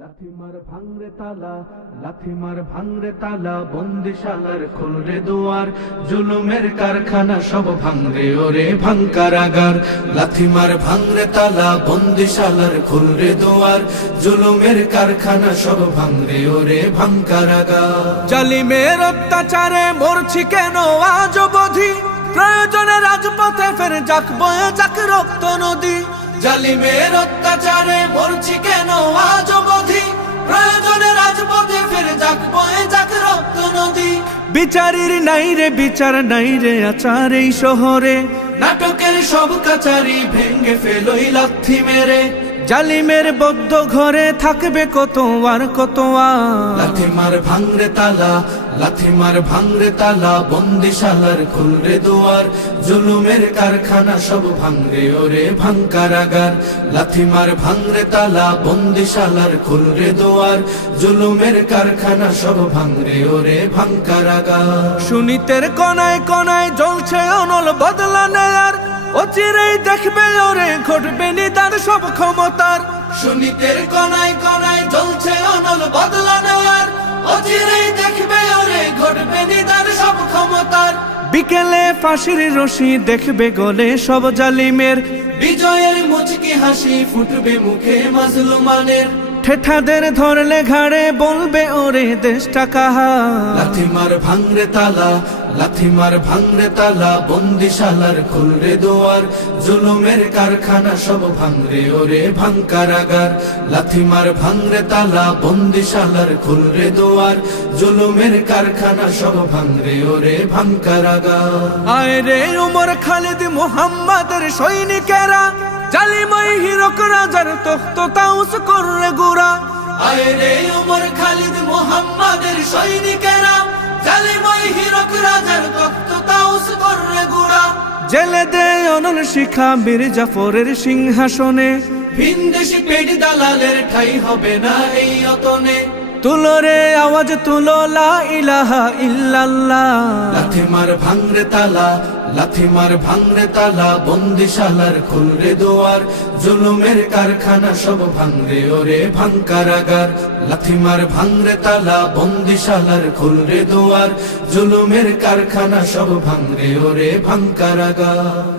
লাথিমার ভাঙরে তালা, লাথিমার ভাঙরে তালা, বন্দিশালার খুলরে দুয়ার, জুলুমের কারখানা সব ভাঙরে ওরে ভাঙকারাগার। লাথিমার ভাঙরে তালা, বন্দিশালার খুলরে দুয়ার, জুলুমের কারখানা সব ভাঙরে ওরে ভাঙকারাগার। জালিমের অত্যাচারে মরছি কেন আজ অবধি, প্রয়োজনে রাজপথে ফের যাক বয়ে যাক রক্ত নদী। জালিমের অত্যাচারে মরছি কেন আজ অবধি, প্রয়োজনে রাজপথে ফের যাক বয়ে যাক রক্ত নদী। বিচারের নাই রে বিচার নাই রে আচার এই শহরে, নাটকের সব কাচারি ভেঙ্গে ফেলোই লাথি মেরে। জালিমের বদ্ধ ঘরে থাকবে কত আর কত আর। লাথিমার ভাঙরে তালা, লাথিমার ভাঙরে তালা, বন্দিশালার খুলরে দুয়ার, জুলুমের কারখানা সব ভাঙরে ওরে ভাঙকারাগার। লাথিমার ভাঙরে তালা, বন্দিশালার খুলরে দুয়ার, জুলুমের কারখানা সব ভাঙরে ওরে ভাঙকারাগার। সুনীতের কনায় কনায় জ্বলছে অনল বদলা নেয়ার, অচিরেই দেখবে ওরে ঘটবে নিদান সব ক্ষমতার। সুনীতের কনায় কনায় জ্বলছে অনল বদলা নেওয়ার, অচিরেই দেখবে ওরে ঘটবে নিদান সব ক্ষমতার। বিকেলে ফাঁসির রশি দেখবে গলে সব জালিমের, বিজয়ের মুচকি হাসি ফুটবে মুখে মাজলুমানের। ঠেঠাদের ধরলে ঘাড়ে বলবে ওরে দেশটা কাহা। লাথিমার ভাঙরে তালা, লাথিমার ভাঙরে তালা, বন্দিশালার খুলরে দুয়ার, জুলুমের কারখানা সব ভাঙরে ওরে ভাঙকারাগার। লাথিমার ভাঙরে তালা, বন্দিশালার খুলরে দুয়ার, জুলুমের কারখানা সব ভাঙরে ওরে ভাঙকারাগার। আয় রে উমর খালিদ মুহাম্মাদের সৈনিকেরা, জালিমাই হিরক রাজার তখ্ত তাউস কররে গুরা। আয় রে উমর খালিদ মুহাম্মাদের সৈনিকেরা, জালিমাই হিরক রাজার তখ্ত তাউস কররে গুড়া। জেলে দে অনল শিখা বীর জাফরের সিংহাসনে, ভিনদেশি পেট দালালের ঠাই হবে না এই অতনে। তুলো রে আওয়াজ তুলো লা ইলাহা ইল্লাল্লাহ। লাথিমার ভাঙরে তালা, লাথিমার ভাঙরে তালা, বন্দিশালার খুলরে দুয়ার, জুলুমের কারখানা সব ভাঙরে ওরে ভাঙকারাগার। লাথিমার ভাঙরে তালা, বন্দিশালার খুলরে দুয়ার, জুলুমের কারখানা সব ভাঙরে ওরে ভাঙকারাগার।